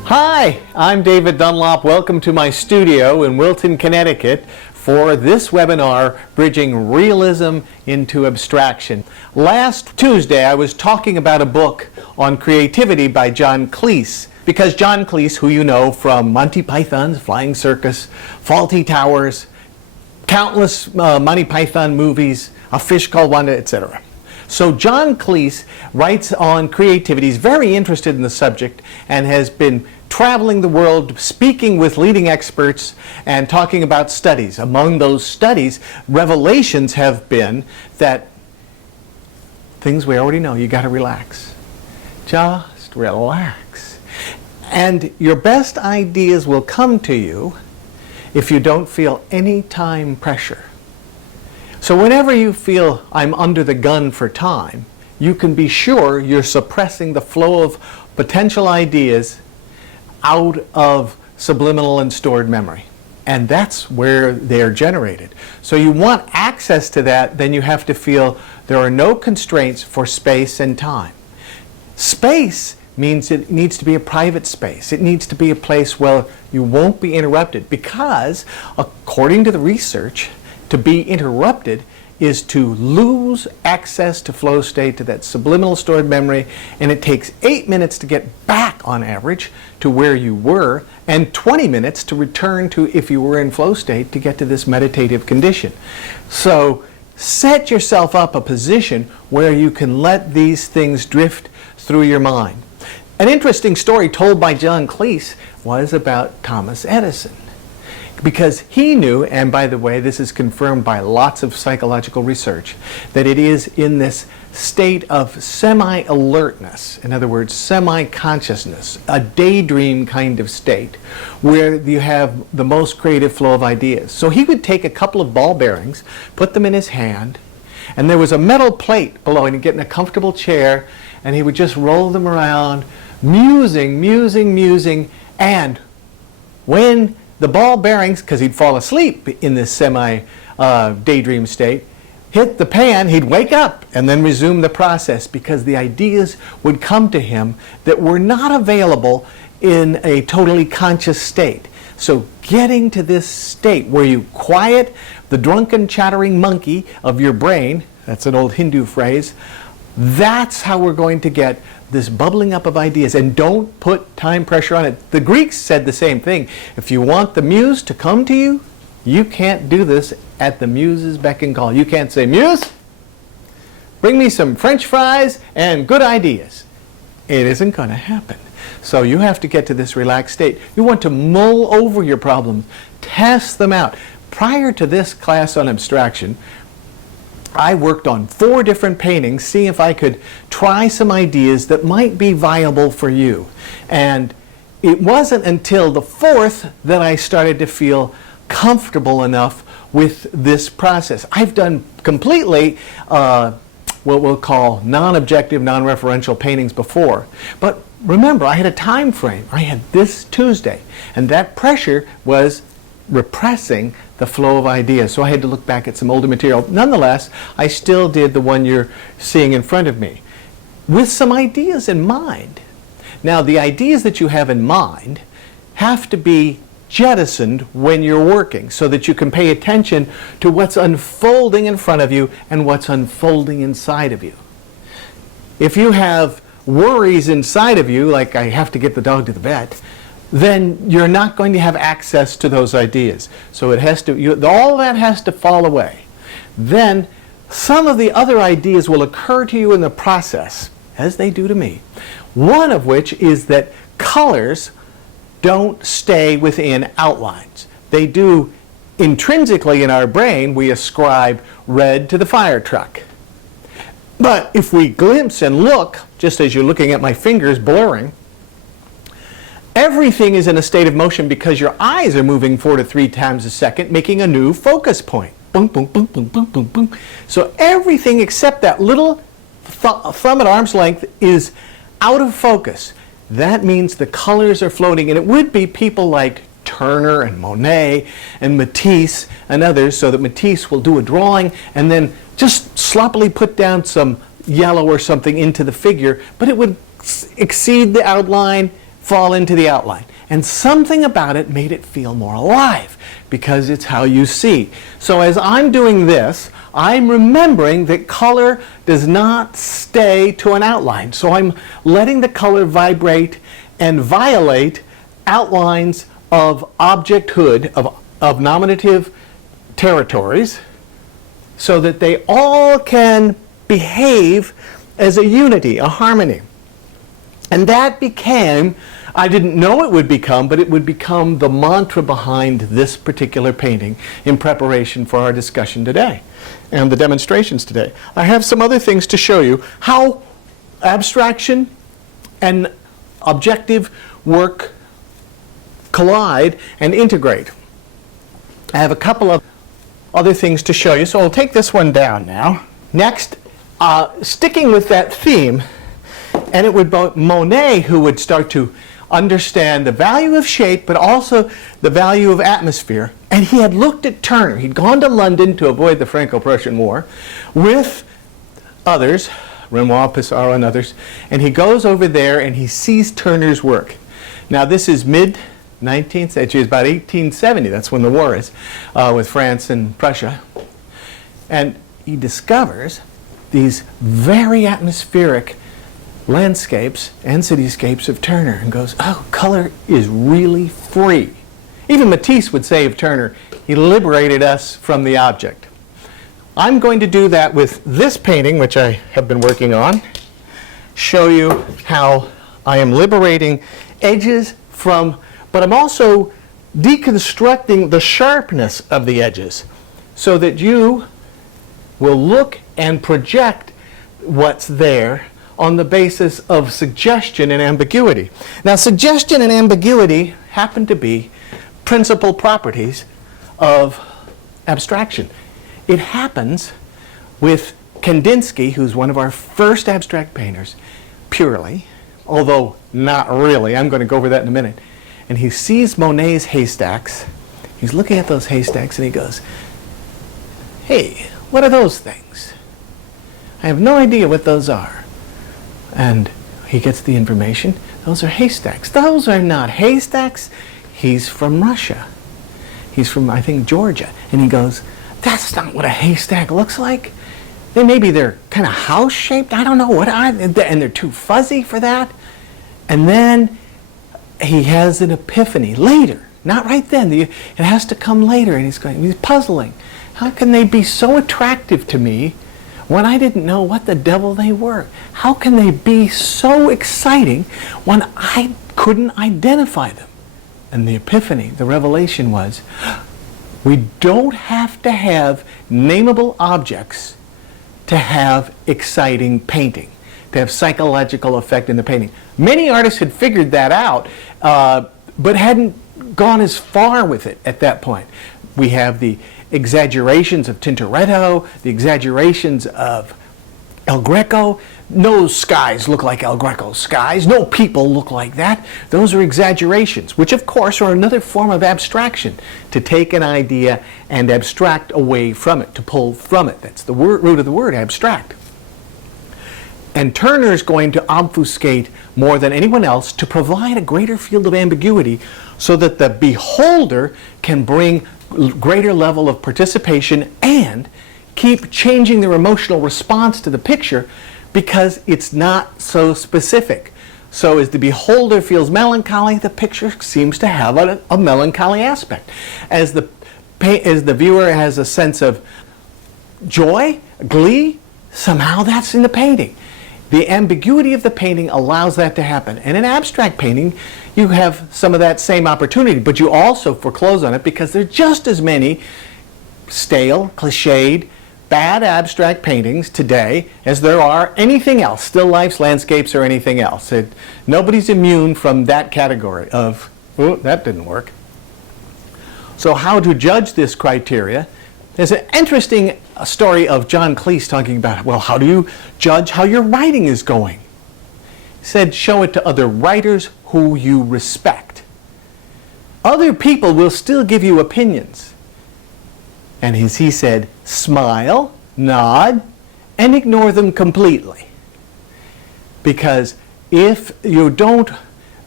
Hi, I'm David Dunlop. Welcome to my studio in Wilton, Connecticut for this webinar, Bridging Realism into Abstraction. Last Tuesday, I was talking about a book on creativity by John Cleese, because John Cleese, who you know from Monty Python's Flying Circus, Fawlty Towers, countless Monty Python movies, A Fish Called Wanda, etc. So John Cleese writes on creativity. He's very interested in the subject and has been traveling the world, speaking with leading experts and talking about studies. Among those studies, revelations have been that things we already know, you got to relax. Just relax. And your best ideas will come to you if you don't feel any time pressure. So whenever you feel I'm under the gun for time, you can be sure you're suppressing the flow of potential ideas out of subliminal and stored memory. And that's where they're generated. So you want access to that, then you have to feel there are no constraints for space and time. Space means it needs to be a private space. It needs to be a place where you won't be interrupted, because according to the research, to be interrupted is to lose access to flow state, to that subliminal stored memory, and it takes 8 minutes to get back on average to where you were, and 20 minutes to return to, if you were in flow state, to get to this meditative condition. So set yourself up a position where you can let these things drift through your mind. An interesting story told by John Cleese was about Thomas Edison. Because he knew, and by the way, this is confirmed by lots of psychological research, that it is in this state of semi-alertness, in other words, semi-consciousness, a daydream kind of state, where you have the most creative flow of ideas. So he would take a couple of ball bearings, put them in his hand, and there was a metal plate below, and he'd get in a comfortable chair, and he would just roll them around, musing, and when the ball bearings, because he'd fall asleep in this semi-daydream state, hit the pan, he'd wake up and then resume the process, because the ideas would come to him that were not available in a totally conscious state. So getting to this state where you quiet the drunken chattering monkey of your brain, that's an old Hindu phrase, that's how we're going to get this bubbling up of ideas. And don't put time pressure on it. The Greeks said the same thing. If you want the muse to come to you, you can't do this at the muse's beck and call. You can't say, "Muse, bring me some French fries and good ideas." It isn't going to happen. So you have to get to this relaxed state. You want to mull over your problems, test them out. Prior to this class on abstraction, I worked on 4 different paintings, see if I could try some ideas that might be viable for you. And it wasn't until the 4th that I started to feel comfortable enough with this process. I've done completely what we'll call non-objective, non-referential paintings before. But remember, I had a time frame. I had this Tuesday, and that pressure was repressing the flow of ideas. So I had to look back at some older material. Nonetheless, I still did the one you're seeing in front of me, with some ideas in mind. Now, the ideas that you have in mind have to be jettisoned when you're working, so that you can pay attention to what's unfolding in front of you and what's unfolding inside of you. If you have worries inside of you, like I have to get the dog to the vet, then you're not going to have access to those ideas. So it has to, all that has to fall away. Then some of the other ideas will occur to you in the process, as they do to me. One of which is that colors don't stay within outlines. They do intrinsically in our brain. We ascribe red to the fire truck. But if we glimpse and look, just as you're looking at my fingers blurring, everything is in a state of motion because your eyes are moving 4 to 3 times a second, making a new focus point. Boom, boom, boom, boom, boom, boom, boom. So everything except that little thumb at arm's length is out of focus. That means the colors are floating, and it would be people like Turner and Monet and Matisse and others, so that Matisse will do a drawing and then just sloppily put down some yellow or something into the figure, but it would exceed the outline, fall into the outline. And something about it made it feel more alive because it's how you see. So as I'm doing this, I'm remembering that color does not stay to an outline. So I'm letting the color vibrate and violate outlines of objecthood, of nominative territories, so that they all can behave as a unity, a harmony. And that became, I didn't know it would become, but it would become the mantra behind this particular painting in preparation for our discussion today and the demonstrations today. I have some other things to show you how abstraction and objective work collide and integrate. I have a couple of other things to show you, so I'll take this one down now. Next, sticking with that theme, and it would be Monet who would start to understand the value of shape, but also the value of atmosphere. And he had looked at Turner. He'd gone to London to avoid the Franco-Prussian War with others, Renoir, Pissarro, and others. And he goes over there and he sees Turner's work. Now this is mid-19th century, it's about 1870. That's when the war is with France and Prussia. And he discovers these very atmospheric landscapes and cityscapes of Turner and goes, oh, color is really free. Even Matisse would say of Turner, he liberated us from the object. I'm going to do that with this painting, which I have been working on, show you how I am liberating edges from, but I'm also deconstructing the sharpness of the edges so that you will look and project what's there on the basis of suggestion and ambiguity. Now, suggestion and ambiguity happen to be principal properties of abstraction. It happens with Kandinsky, who's one of our first abstract painters, purely, although not really. I'm going to go over that in a minute. And he sees Monet's haystacks. He's looking at those haystacks and he goes, hey, what are those things? I have no idea what those are. And he gets the information. Those are haystacks. Those are not haystacks. He's from Russia. He's from, I think, Georgia. And he goes, that's not what a haystack looks like. Maybe they're kind of house-shaped. I don't know what and they're too fuzzy for that. And then he has an epiphany later. Not right then. It has to come later. And he's puzzling. How can they be so attractive to me when I didn't know what the devil they were? How can they be so exciting when I couldn't identify them? And the epiphany, the revelation was, we don't have to have nameable objects to have exciting painting, to have psychological effect in the painting. Many artists had figured that out, but hadn't gone as far with it at that point. We have the exaggerations of Tintoretto, the exaggerations of El Greco. No skies look like El Greco's skies. No people look like that. Those are exaggerations, which of course are another form of abstraction, to take an idea and abstract away from it, to pull from it. That's the root of the word, abstract. And Turner's going to obfuscate more than anyone else to provide a greater field of ambiguity so that the beholder can bring greater level of participation and keep changing their emotional response to the picture because it's not so specific. So as the beholder feels melancholy, the picture seems to have a melancholy aspect. As the viewer has a sense of joy, glee, somehow that's in the painting. The ambiguity of the painting allows that to happen. And in abstract painting, you have some of that same opportunity, but you also foreclose on it because there are just as many stale, cliched, bad abstract paintings today as there are anything else, still lifes, landscapes, or anything else. Nobody's immune from that category of, oh, that didn't work. So how to judge this criteria? There's an interesting story of John Cleese talking about, well, how do you judge how your writing is going? He said, show it to other writers who you respect. Other people will still give you opinions. And as he said, smile, nod, and ignore them completely. Because if you don't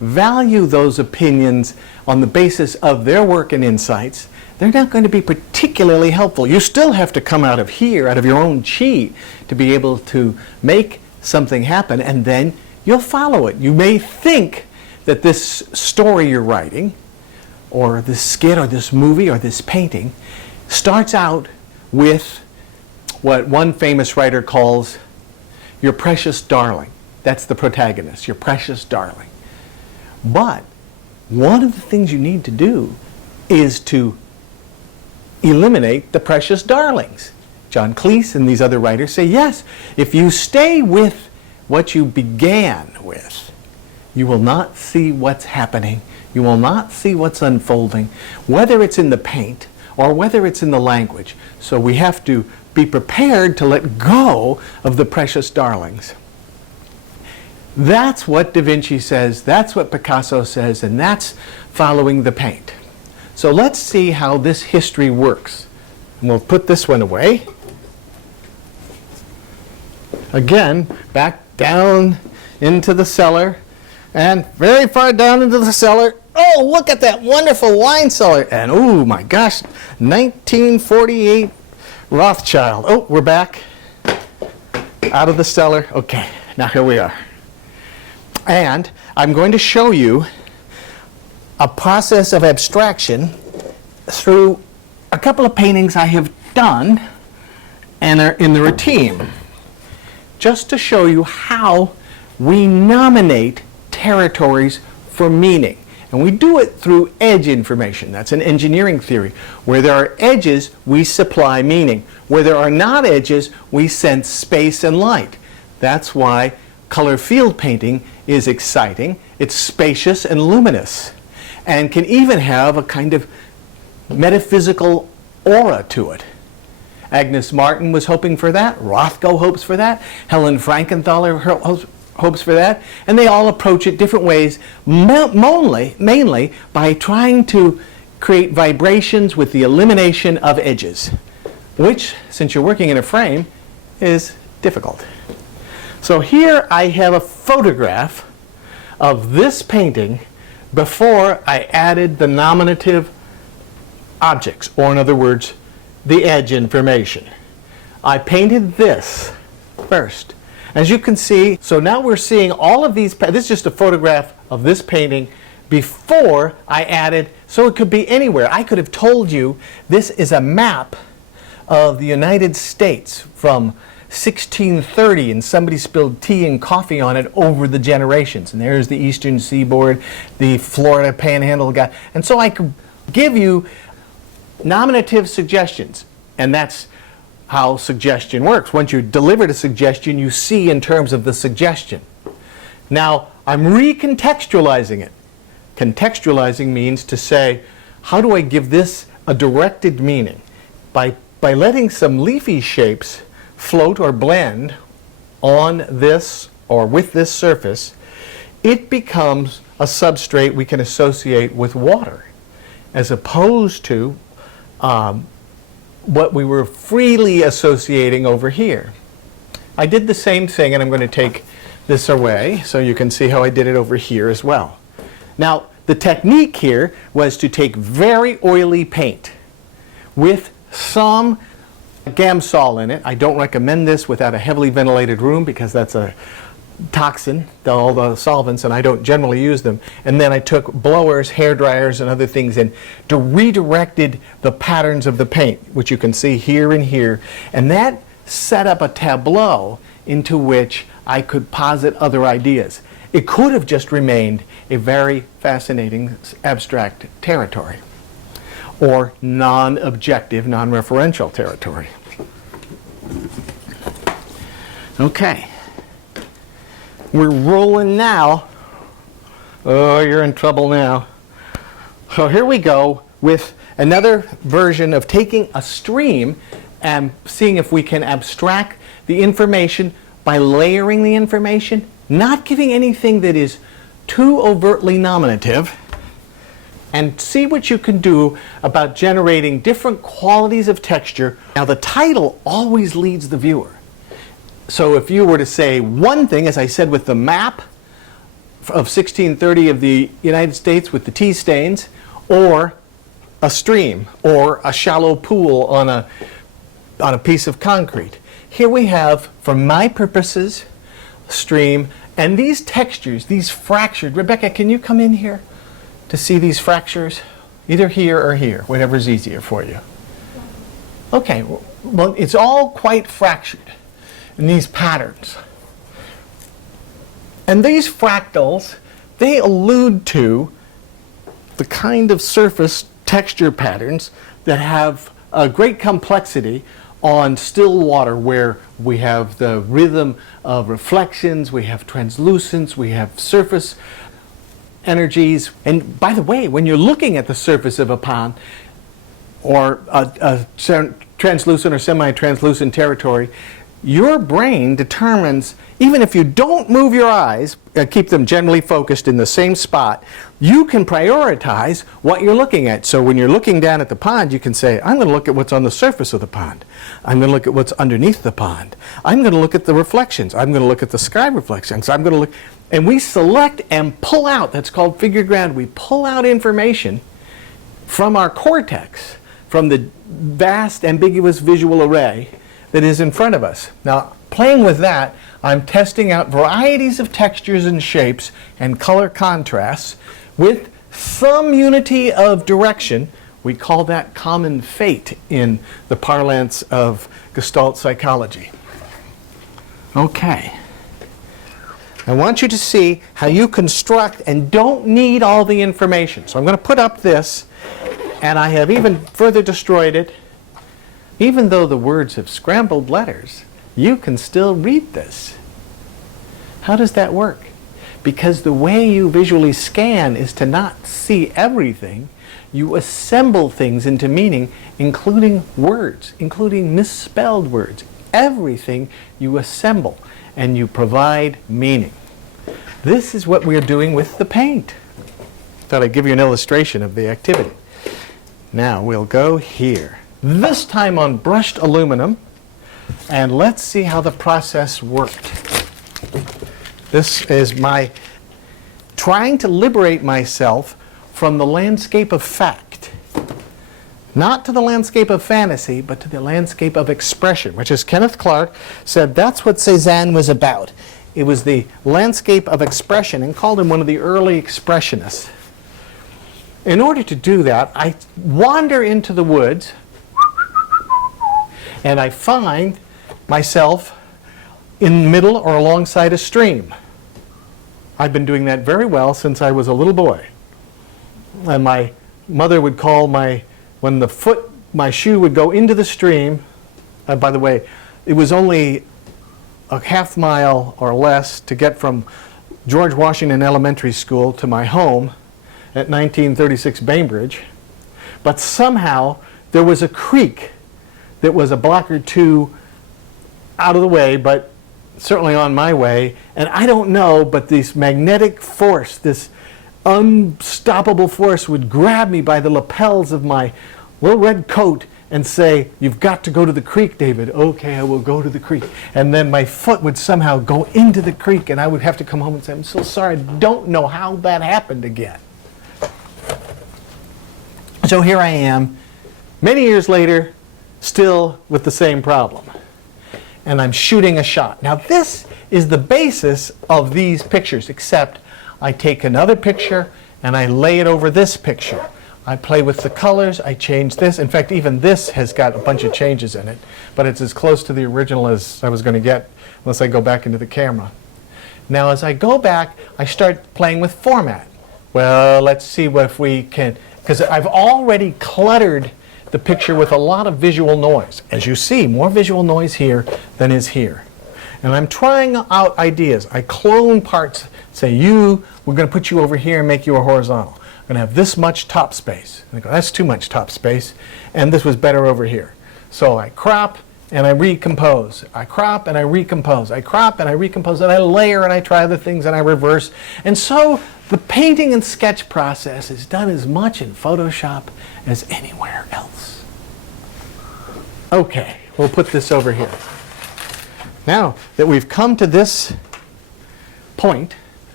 value those opinions on the basis of their work and insights, they're not going to be particularly helpful. You still have to come out of here, out of your own chi, to be able to make something happen, and then you'll follow it. You may think that this story you're writing, or this skit, or this movie, or this painting, starts out with what one famous writer calls your precious darling. That's the protagonist, your precious darling. But one of the things you need to do is to eliminate the precious darlings. John Cleese and these other writers say, yes, if you stay with what you began with, you will not see what's happening. You will not see what's unfolding, whether it's in the paint or whether it's in the language. So we have to be prepared to let go of the precious darlings. That's what Da Vinci says, that's what Picasso says, and that's following the paint. So let's see how this history works. And we'll put this one away. Again, back down into the cellar, and very far down into the cellar. Oh, look at that wonderful wine cellar. And oh my gosh, 1948 Rothschild. Oh, we're back out of the cellar. Okay, now here we are. And I'm going to show you a process of abstraction through a couple of paintings I have done and are in the routine, just to show you how we nominate territories for meaning. And we do it through edge information. That's an engineering theory. Where there are edges, we supply meaning. Where there are not edges, we sense space and light. That's why color field painting is exciting. It's spacious and luminous, and can even have a kind of metaphysical aura to it. Agnes Martin was hoping for that. Rothko hopes for that. Helen Frankenthaler hopes for that. And they all approach it different ways, mainly by trying to create vibrations with the elimination of edges, which, since you're working in a frame, is difficult. So here I have a photograph of this painting before I added the nominative objects, or in other words, the edge information. I painted this first. As you can see, so now we're seeing all of these, this is just a photograph of this painting before I added, so it could be anywhere. I could have told you this is a map of the United States from 1630, and somebody spilled tea and coffee on it over the generations. And there's the eastern seaboard, the Florida panhandle guy. And so I could give you nominative suggestions. And that's how suggestion works. Once you're delivered a suggestion, you see in terms of the suggestion. Now, I'm recontextualizing it. Contextualizing means to say, how do I give this a directed meaning? By letting some leafy shapes float or blend on this or with this surface, it becomes a substrate we can associate with water, as opposed to what we were freely associating over here. I did the same thing, and I'm going to take this away so you can see how I did it over here as well. Now, the technique here was to take very oily paint with some Gamsol in it. I don't recommend this without a heavily ventilated room because that's a toxin, all the solvents, and I don't generally use them. And then I took blowers, hair dryers, and other things and redirected the patterns of the paint, which you can see here and here. And that set up a tableau into which I could posit other ideas. It could have just remained a very fascinating abstract territory, or non-objective, non-referential territory. Okay. We're rolling now. Oh, you're in trouble now. So here we go with another version of taking a stream and seeing if we can abstract the information by layering the information, not giving anything that is too overtly nominative, and see what you can do about generating different qualities of texture. Now, the title always leads the viewer. So if you were to say one thing, as I said with the map, of 1630 of the United States with the tea stains, or a stream, or a shallow pool on a piece of concrete. Here we have, for my purposes, stream, and these textures, these fractured. Rebecca, can you come in here to see these fractures? Either here or here, whatever's easier for you. Okay, well, it's all quite fractured in these patterns. And these fractals, they allude to the kind of surface texture patterns that have a great complexity on still water, where we have the rhythm of reflections, we have translucence, we have surface energies. And by the way, when you're looking at the surface of a pond or a translucent or semi-translucent territory, your brain determines, even if you don't move your eyes, keep them generally focused in the same spot, you can prioritize what you're looking at. So when you're looking down at the pond, you can say, I'm going to look at what's on the surface of the pond. I'm going to look at what's underneath the pond. I'm going to look at the reflections. I'm going to look at the sky reflections. I'm going to look, and we select and pull out, that's called figure ground. We pull out information from our cortex, from the vast ambiguous visual array that is in front of us. Now, playing with that, I'm testing out varieties of textures and shapes and color contrasts with some unity of direction. We call that common fate in the parlance of Gestalt psychology. Okay. I want you to see how you construct and don't need all the information. So I'm going to put up this, and I have even further destroyed it. Even though the words have scrambled letters, you can still read this. How does that work? Because the way you visually scan is to not see everything. You assemble things into meaning, including words, including misspelled words. Everything you assemble, and you provide meaning. This is what we're doing with the paint. Thought I'd give you an illustration of the activity. Now we'll go here. This time on brushed aluminum, and let's see how the process worked. This is my trying to liberate myself from the landscape of fact. Not to the landscape of fantasy, but to the landscape of expression, which, as Kenneth Clark said, that's what Cézanne was about. It was the landscape of expression, and called him one of the early expressionists. In order to do that, I wander into the woods, and I find myself in the middle or alongside a stream. I've been doing that very well since I was a little boy. And my mother would call when my shoe would go into the stream, by the way, it was only a half mile or less to get from George Washington Elementary School to my home at 1936 Bainbridge. But somehow there was a creek that was a block or two out of the way, but certainly on my way. And I don't know, but this magnetic force, this unstoppable force, would grab me by the lapels of my little red coat and say, you've got to go to the creek, David. Okay, I will go to the creek. And then my foot would somehow go into the creek, and I would have to come home and say, I'm so sorry, I don't know how that happened again. So here I am, many years later, still with the same problem. And I'm shooting a shot. Now this is the basis of these pictures, except I take another picture and I lay it over this picture. I play with the colors, I change this. In fact, even this has got a bunch of changes in it, but it's as close to the original as I was going to get unless I go back into the camera. Now as I go back, I start playing with format. Well, let's see if we can, because I've already cluttered the picture with a lot of visual noise. As you see, more visual noise here than is here. And I'm trying out ideas. I clone parts, say we're going to put you over here and make you a horizontal. I'm going to have this much top space. And I go, that's too much top space, and this was better over here. So I crop and I recompose. I crop and I recompose. I crop and I recompose, and I layer and I try other things and I reverse. And so the painting and sketch process is done as much in Photoshop as anywhere else. Okay, we'll put this over here. Now that we've come to this point,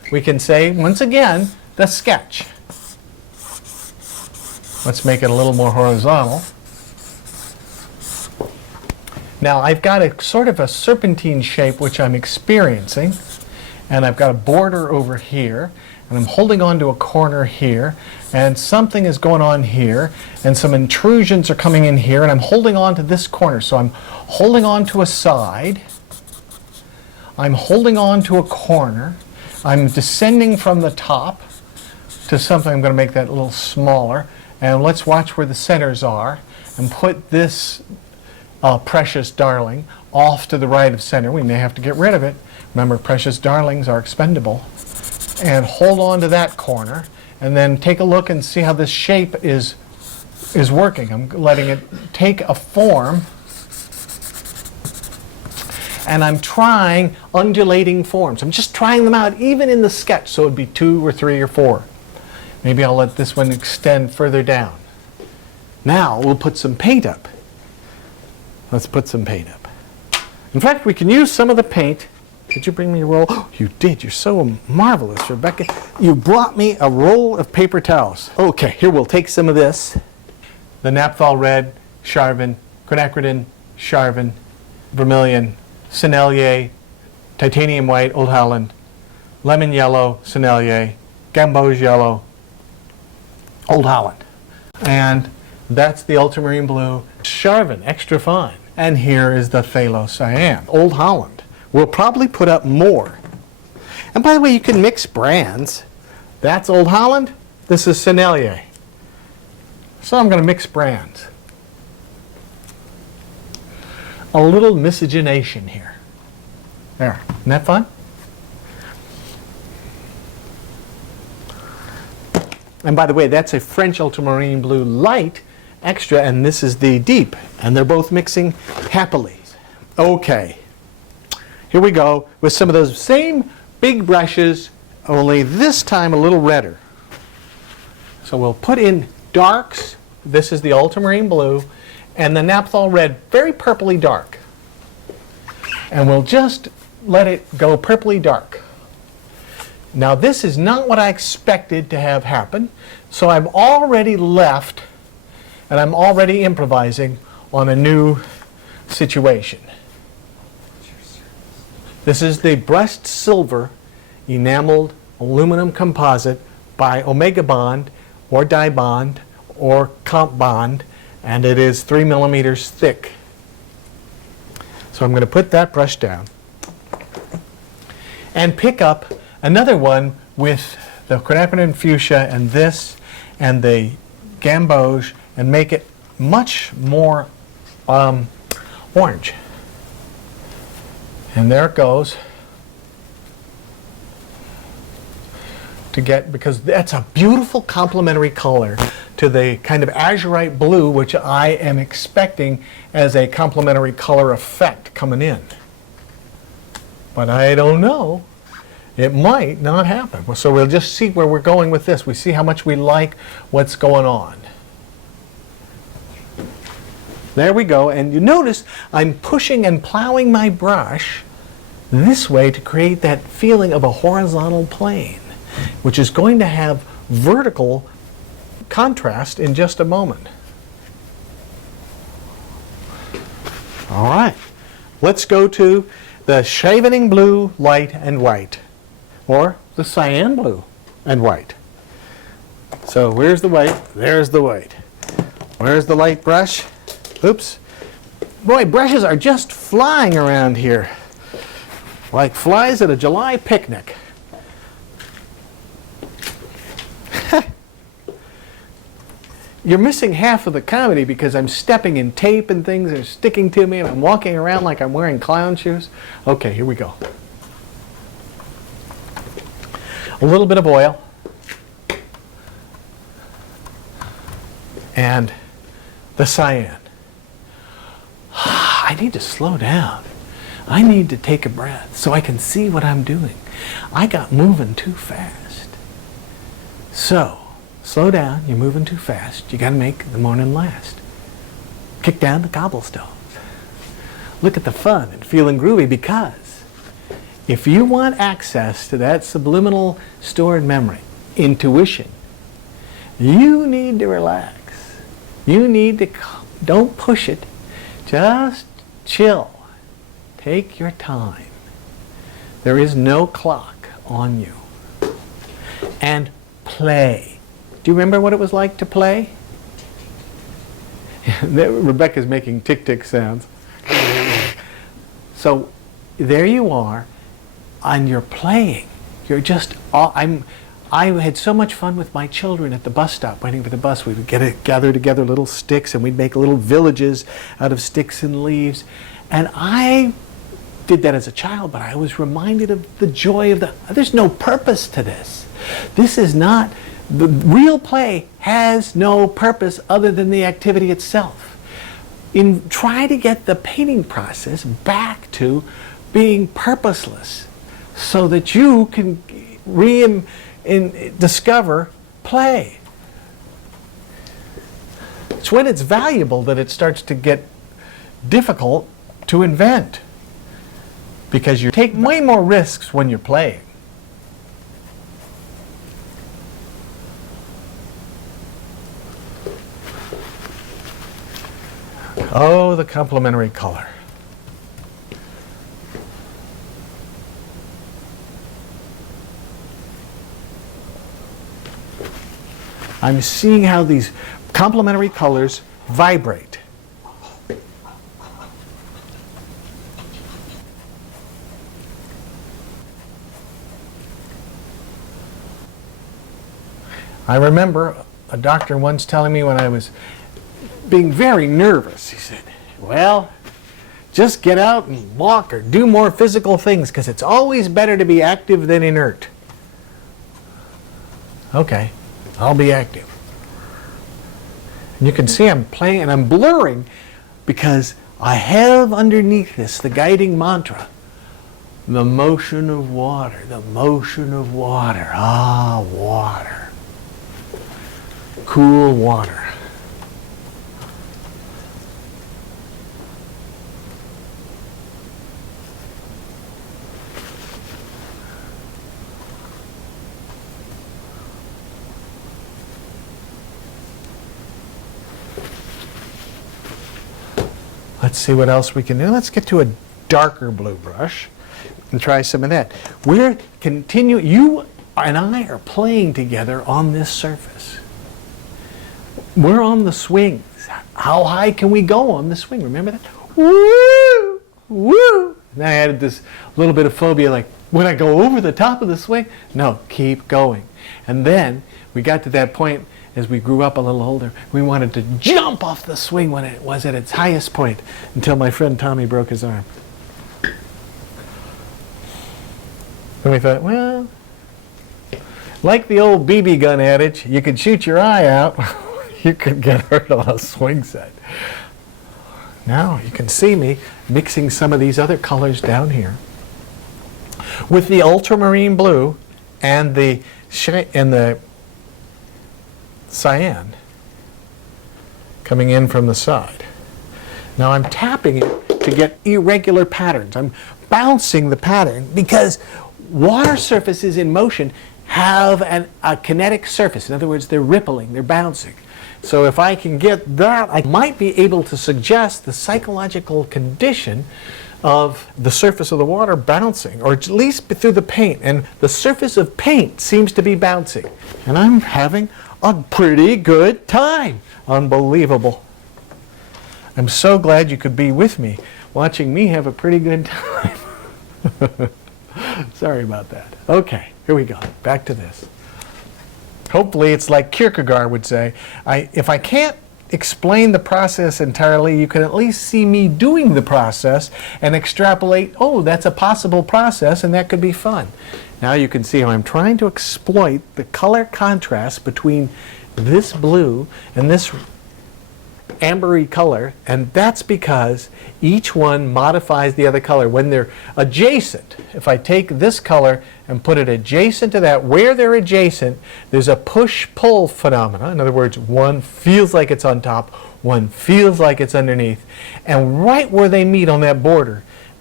we can say, once again, the sketch. Let's make it a little more horizontal. Now I've got a sort of a serpentine shape which I'm experiencing, and I've got a border over here, and I'm holding on to a corner here, and something is going on here, and some intrusions are coming in here, and I'm holding on to this corner. So I'm holding on to a side, I'm holding on to a corner, I'm descending from the top to something. I'm going to make that a little smaller, and let's watch where the centers are, and put this precious darling off to the right of center. We may have to get rid of it. Remember, precious darlings are expendable. And hold on to that corner, and then take a look and see how this shape is working. I'm letting it take a form, and I'm trying undulating forms. I'm just trying them out, even in the sketch, so it would be 2 or 3 or 4. Maybe I'll let this one extend further down. Now we'll put some paint up. Let's put some paint up. In fact, we can use some of the paint. Did you bring me a roll? Oh, you did. You're so marvelous, Rebecca. You brought me a roll of paper towels. Okay, here we'll take some of this. The Naphthol red, Charvin, quinacridone, Charvin, vermilion, Sennelier, titanium white, Old Holland, lemon yellow, Sennelier, gamboge yellow, Old Holland. And that's the ultramarine blue, Charvin, extra fine. And here is the phthalo cyan, Old Holland. We'll probably put up more. And by the way, you can mix brands. That's Old Holland. This is Sennelier. So I'm going to mix brands. A little miscegenation here. There. Isn't that fun? And by the way, that's a French ultramarine blue light extra, and this is the deep. And they're both mixing happily. Okay. Here we go with some of those same big brushes, only this time a little redder. So we'll put in darks. This is the ultramarine blue, and the Naphthol red, very purpley dark. And we'll just let it go purpley dark. Now this is not what I expected to have happen, so I'm already left, and I'm already improvising on a new situation. This is the brushed silver enameled aluminum composite by Omega Bond or Dye Bond or Comp Bond, and it is 3 millimeters thick. So I'm going to put that brush down and pick up another one with the quinacridone fuchsia and this and the gamboge and make it much more orange. And there it goes. To get, because that's a beautiful complementary color to the kind of azurite blue which I am expecting as a complementary color effect coming in. But I don't know. It might not happen. So we'll just see where we're going with this. We see how much we like what's going on. There we go, and you notice I'm pushing and plowing my brush this way to create that feeling of a horizontal plane, which is going to have vertical contrast in just a moment. All right, let's go to the Chevening blue, light and white, or the cyan blue and white. So where's the white? There's the white. Where's the light brush? Oops. Boy, brushes are just flying around here like flies at a July picnic. You're missing half of the comedy because I'm stepping in tape and things are sticking to me and I'm walking around like I'm wearing clown shoes. Okay, here we go. A little bit of oil. And the cyan. I need to slow down. I need to take a breath so I can see what I'm doing. I got moving too fast. So, slow down. You're moving too fast. You got to make the morning last. Kick down the cobblestones. Look at the fun and feeling groovy because If you want access to that subliminal stored memory, intuition, you need to relax. You need to, don't push it. Just chill. Take your time. There is no clock on you. And play. Do you remember what it was like to play? Rebecca's making tick-tick sounds. So there you are, and you're playing. You're just, I had so much fun with my children at the bus stop, waiting for the bus. We would gather together little sticks, and we'd make little villages out of sticks and leaves. And I did that as a child, but I was reminded of the joy of there's no purpose to this. This is not, the real play has no purpose other than the activity itself. Try to get the painting process back to being purposeless so that you can discover play. It's when it's valuable that it starts to get difficult to invent, because you take way more risks when you're playing. Oh, the complementary color. I'm seeing how these complementary colors vibrate. I remember a doctor once telling me when I was being very nervous, he said, well, just get out and walk or do more physical things, because it's always better to be active than inert. Okay, I'll be active. And you can see I'm playing and I'm blurring because I have underneath this the guiding mantra, the motion of water, the motion of water. Ah, water. Cool water. Let's see what else we can do. Let's get to a darker blue brush and try some of that. You and I are playing together on this surface. We're on the swings. How high can we go on the swing? Remember that? Woo! Woo! And I added this little bit of phobia, like, when I go over the top of the swing? No, keep going. And then we got to that point as we grew up a little older, we wanted to jump off the swing when it was at its highest point, until my friend Tommy broke his arm. And we thought, well, like the old BB gun adage, you could shoot your eye out, you could get hurt on a swing set. Now you can see me mixing some of these other colors down here with the ultramarine blue and the cyan coming in from the side. Now I'm tapping it to get irregular patterns. I'm bouncing the pattern because water surfaces in motion have a kinetic surface. In other words, they're rippling, they're bouncing. So if I can get that, I might be able to suggest the psychological condition of the surface of the water bouncing, or at least through the paint. And the surface of paint seems to be bouncing. And I'm having a pretty good time. Unbelievable. I'm so glad you could be with me, watching me have a pretty good time. Sorry about that. Okay, here we go. Back to this. Hopefully it's like Kierkegaard would say, if I can't explain the process entirely, you can at least see me doing the process and extrapolate, oh, that's a possible process and that could be fun. Now you can see how I'm trying to exploit the color contrast between this blue and this ambery color, and that's because each one modifies the other color when they're adjacent. If I take this color and put it adjacent to that, where they're adjacent, there's a push-pull phenomena. In other words, one feels like it's on top, one feels like it's underneath, and right where they meet on that border,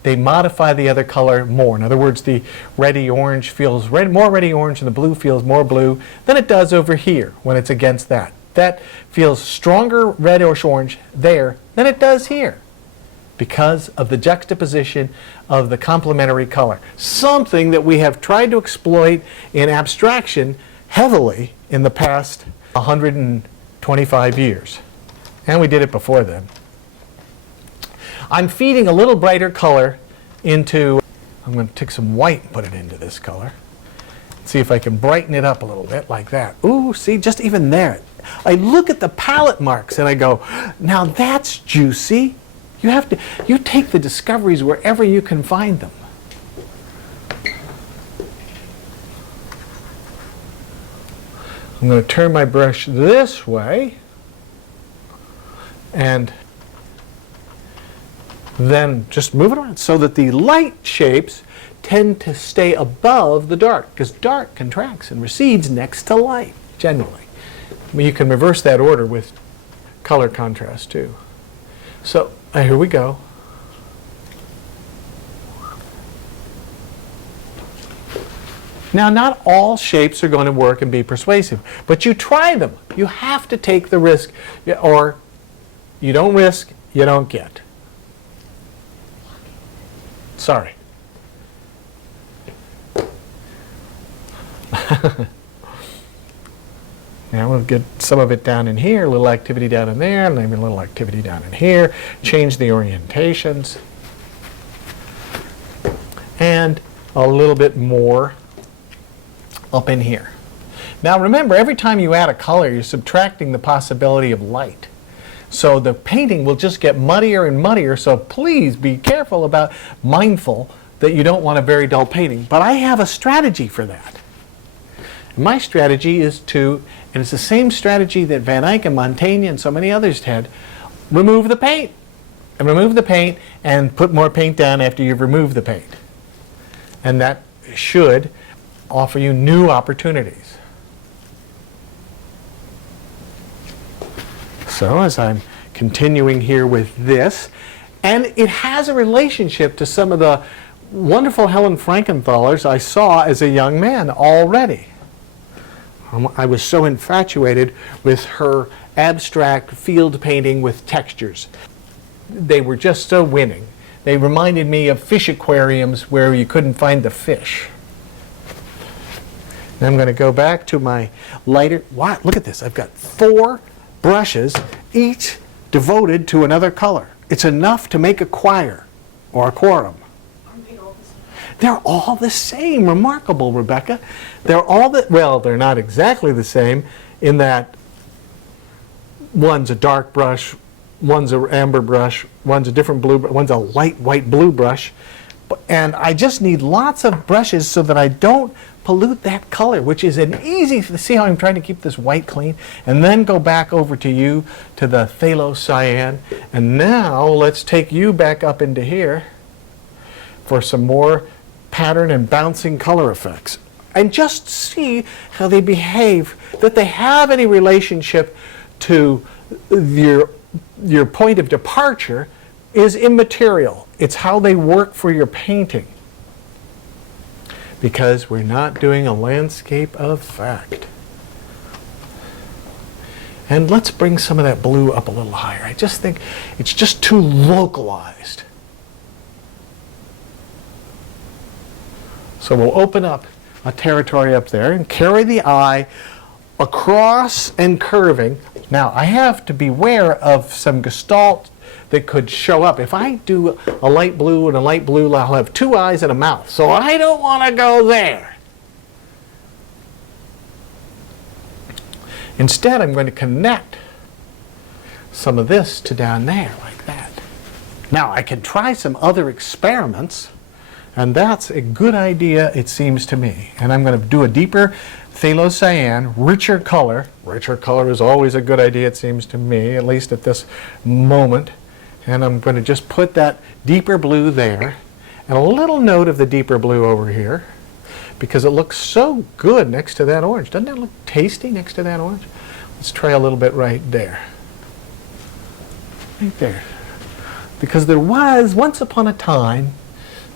they modify the other color more. In other words, the reddy orange feels more reddy orange and the blue feels more blue than it does over here when it's against that. That feels stronger reddish orange there than it does here because of the juxtaposition of the complementary color. Something that we have tried to exploit in abstraction heavily in the past 125 years. And we did it before then. I'm feeding a little brighter color into, I'm going to take some white and put it into this color. See if I can brighten it up a little bit like that. Ooh, see, just even there. I look at the palette marks and I go, now that's juicy. You take the discoveries wherever you can find them. I'm going to turn my brush this way and then just move it around so that the light shapes tend to stay above the dark, because dark contracts and recedes next to light, generally. I mean, you can reverse that order with color contrast, too. So, here we go. Now, not all shapes are going to work and be persuasive, but you try them. You have to take the risk, or you don't risk, you don't get. Sorry. Now we'll get some of it down in here, a little activity down in there, maybe a little activity down in here. Change the orientations. And a little bit more up in here. Now remember, every time you add a color, you're subtracting the possibility of light. So the painting will just get muddier and muddier, so please be careful about, mindful that you don't want a very dull painting. But I have a strategy for that. And my strategy is to, and it's the same strategy that Van Eyck and Montaigne and so many others had, remove the paint. And remove the paint and put more paint down after you've removed the paint. And that should offer you new opportunities. So as I'm continuing here with this, and it has a relationship to some of the wonderful Helen Frankenthalers I saw as a young man already. I was so infatuated with her abstract field painting with textures. They were just so winning. They reminded me of fish aquariums where you couldn't find the fish. Now I'm going to go back to my lighter. Wow, look at this. I've got 4 brushes, each devoted to another color. It's enough to make a choir or a quorum. They're all the same. Remarkable, Rebecca. They're all well, they're not exactly the same in that one's a dark brush, one's an amber brush, one's a different blue, one's a light white blue brush. And I just need lots of brushes so that I don't pollute that color, which is an easy, see how I'm trying to keep this white clean? And then go back over to you, to the phthalo cyan. And now let's take you back up into here for some more pattern and bouncing color effects. And just see how they behave, that they have any relationship to your point of departure is immaterial. It's how they work for your painting. Because we're not doing a landscape of fact. And let's bring some of that blue up a little higher. I just think it's just too localized. So we'll open up a territory up there and carry the eye across and curving. Now I have to beware of some gestalt that could show up. If I do a light blue and a light blue, I'll have 2 eyes and a mouth. So I don't want to go there. Instead, I'm going to connect some of this to down there like that. Now, I can try some other experiments, and that's a good idea, it seems to me. And I'm going to do a deeper phthalo cyan, richer color. Richer color is always a good idea, it seems to me, at least at this moment. And I'm going to just put that deeper blue there, and a little note of the deeper blue over here, because it looks so good next to that orange. Doesn't that look tasty next to that orange? Let's try a little bit right there. Right there. Because there was, once upon a time,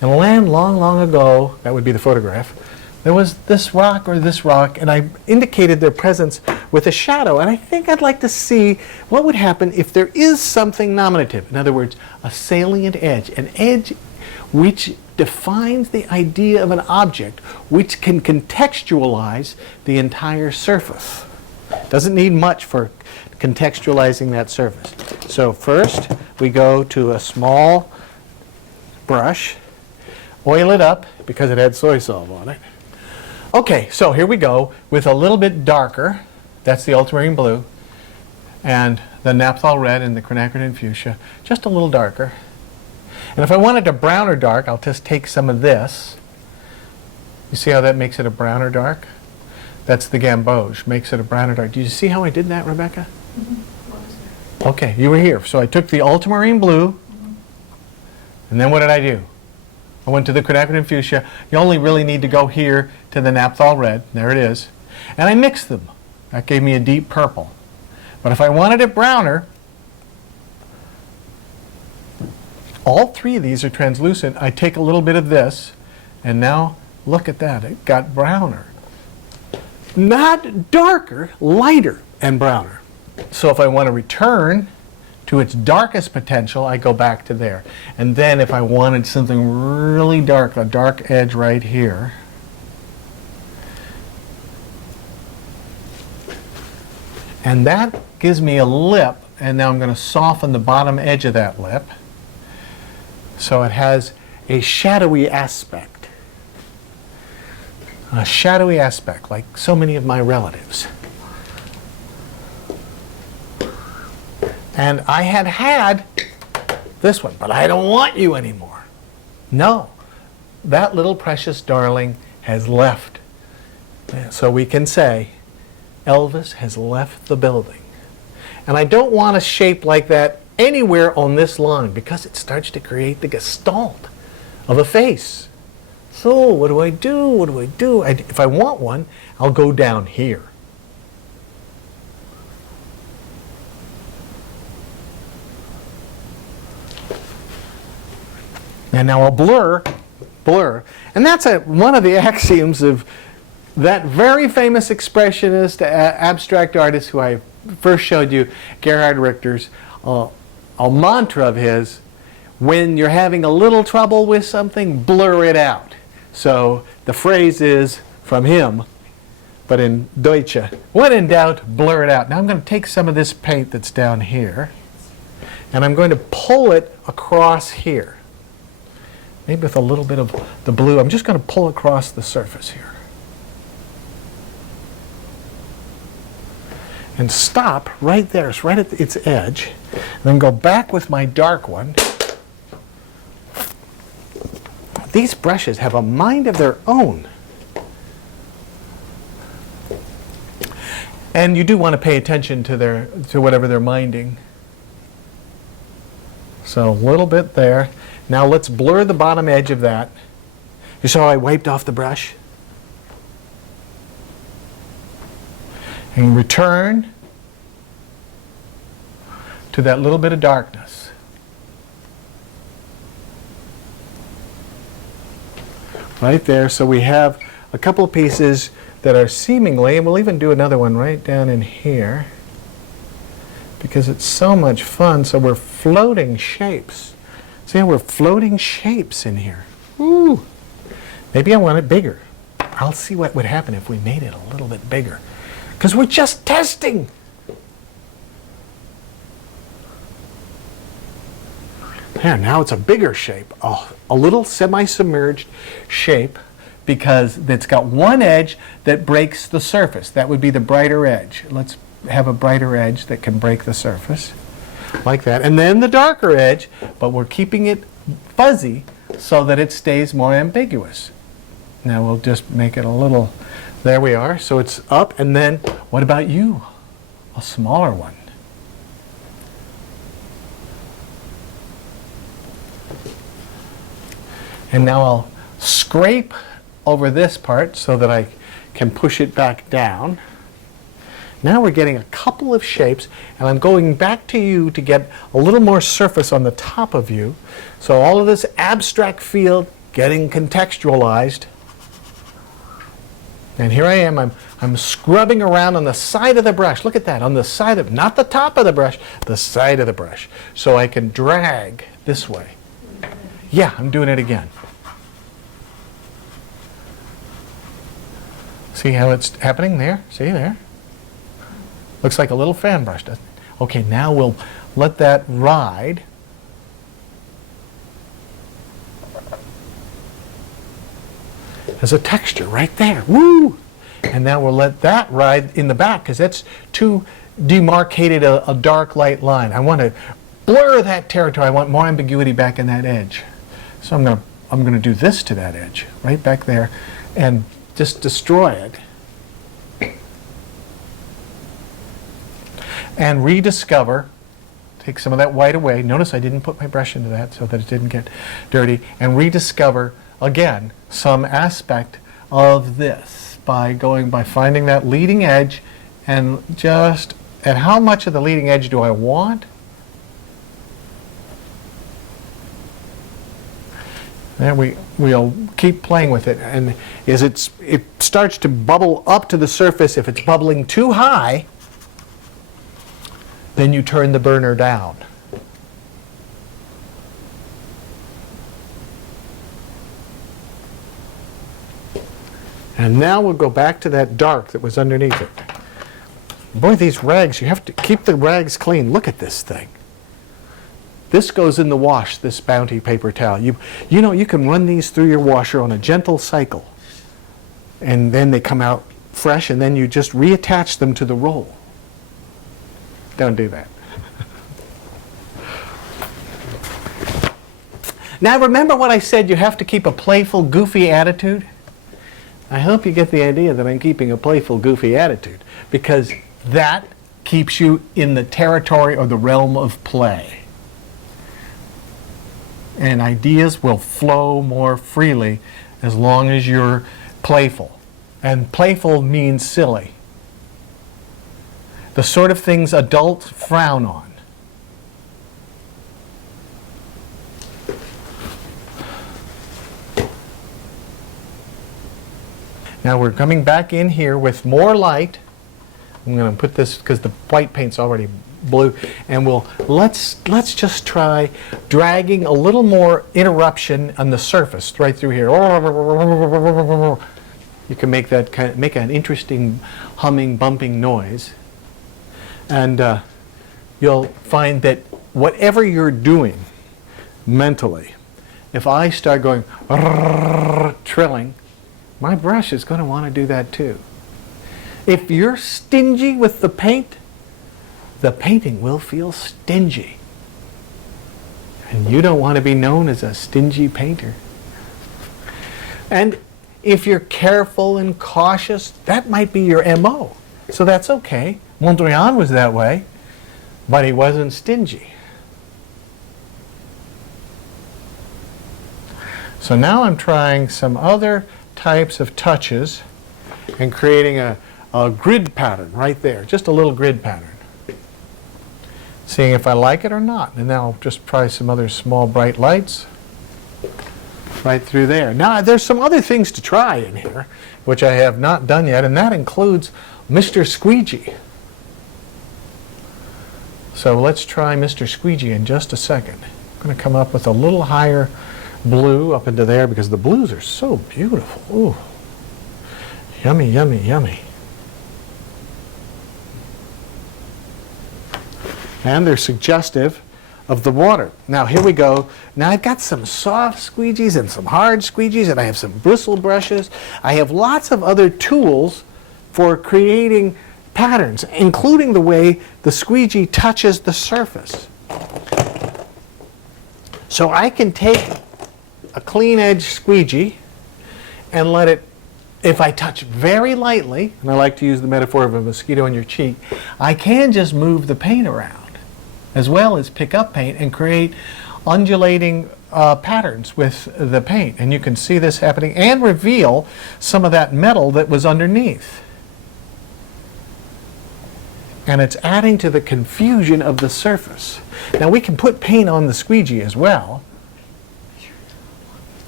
In land long, long ago, that would be the photograph, there was this rock or this rock, and I indicated their presence with a shadow. And I think I'd like to see what would happen if there is something nominative. In other words, a salient edge, an edge which defines the idea of an object, which can contextualize the entire surface. Doesn't need much for contextualizing that surface. So first, we go to a small brush, oil it up because it had soy salt on it. Okay, so here we go with a little bit darker. That's the ultramarine blue, and the naphthol red and the quinacridine fuchsia, just a little darker. And if I wanted a brown or dark, I'll just take some of this. You see how that makes it a brown or dark? That's the gamboge, makes it a brown or dark. Do you see how I did that, Rebecca? Mm-hmm. Okay, you were here. So I took the ultramarine blue, and then what did I do? I went to the quinacridine fuchsia. You only really need to go here to the naphthol red. There it is. And I mixed them. That gave me a deep purple. But if I wanted it browner, all three of these are translucent. I take a little bit of this, and now look at that. It got browner. Not darker, lighter and browner. So if I want to return to its darkest potential, I go back to there. And then if I wanted something really dark, a dark edge right here, and that gives me a lip, and now I'm going to soften the bottom edge of that lip so it has a shadowy aspect. A shadowy aspect, like so many of my relatives. And I had this one, but I don't want you anymore. No, that little precious darling has left. So we can say, Elvis has left the building. And I don't want a shape like that anywhere on this line because it starts to create the gestalt of a face. So what do I do? What do I do? If I want one, I'll go down here. And now I'll blur. And that's one of the axioms of that very famous expressionist, abstract artist who I first showed you, Gerhard Richter's, a mantra of his: when you're having a little trouble with something, blur it out. So the phrase is from him, but in Deutsche, when in doubt, blur it out. Now I'm going to take some of this paint that's down here, and I'm going to pull it across here. Maybe with a little bit of the blue. I'm just going to pull across the surface here. And stop right there. It's right at its edge. And then go back with my dark one. These brushes have a mind of their own. And you do want to pay attention to whatever they're minding. So a little bit there. Now let's blur the bottom edge of that. You saw I wiped off the brush? And return to that little bit of darkness. Right there. So we have a couple of pieces that are seemingly, and we'll even do another one right down in here because it's so much fun. So we're floating shapes. See how we're floating shapes in here. Ooh. Maybe I want it bigger. I'll see what would happen if we made it a little bit bigger. Because we're just testing. There, now it's a bigger shape. Oh, a little semi-submerged shape because it's got one edge that breaks the surface. That would be the brighter edge. Let's have a brighter edge that can break the surface. Like that. And then the darker edge, but we're keeping it fuzzy so that it stays more ambiguous. Now we'll just make it a little, there we are. So it's up, and then what about you? A smaller one. And now I'll scrape over this part so that I can push it back down. Now we're getting a couple of shapes, and I'm going back to you to get a little more surface on the top of you. So all of this abstract field getting contextualized. And here I am, I'm scrubbing around on the side of the brush. Look at that, on the side of, not the top of the brush, the side of the brush. So I can drag this way. Yeah, I'm doing it again. See how it's happening there? See there? Looks like a little fan brush, doesn't it? Okay, now we'll let that ride. There's a texture right there. Woo! And now we'll let that ride in the back because that's too demarcated a dark light line. I want to blur that territory. I want more ambiguity back in that edge. So I'm gonna do this to that edge, right back there, and just destroy it. And rediscover, take some of that white away. Notice I didn't put my brush into that so that it didn't get dirty. And rediscover, again, some aspect of this by finding that leading edge and just, and how much of the leading edge do I want? Then we'll keep playing with it, and it starts to bubble up to the surface. If it's bubbling too high, then you turn the burner down. And now we'll go back to that dark that was underneath it. Boy, these rags, you have to keep the rags clean. Look at this thing. This goes in the wash, this Bounty paper towel. You know, you can run these through your washer on a gentle cycle. And then they come out fresh, and then you just reattach them to the roll. Don't do that. Now remember what I said, you have to keep a playful, goofy attitude? I hope you get the idea that I'm keeping a playful, goofy attitude, because that keeps you in the territory or the realm of play. And ideas will flow more freely as long as you're playful. And playful means silly. The sort of things adults frown on. Now we're coming back in here with more light. I'm going to put this, because the white paint's already blue, and let's just try dragging a little more interruption on the surface right through here. You can make that make an interesting humming, bumping noise, and you'll find that whatever you're doing mentally, if I start going trilling, my brush is going to want to do that too. If you're stingy with the paint, the painting will feel stingy. And you don't want to be known as a stingy painter. And if you're careful and cautious, that might be your MO. So that's okay. Mondrian was that way, but he wasn't stingy. So now I'm trying some other types of touches and creating a grid pattern right there, just a little grid pattern. Seeing if I like it or not. And now I'll just try some other small bright lights right through there. Now there's some other things to try in here, which I have not done yet, and that includes Mr. Squeegee. So let's try Mr. Squeegee in just a second. I'm going to come up with a little higher blue up into there because the blues are so beautiful. Ooh. Yummy, yummy, yummy. And they're suggestive of the water. Now here we go. Now I've got some soft squeegees and some hard squeegees, and I have some bristle brushes. I have lots of other tools for creating patterns, including the way the squeegee touches the surface. So I can take a clean edge squeegee and let it, if I touch very lightly, and I like to use the metaphor of a mosquito on your cheek, I can just move the paint around as well as pick up paint and create undulating patterns with the paint. And you can see this happening and reveal some of that metal that was underneath. And it's adding to the confusion of the surface. Now we can put paint on the squeegee as well.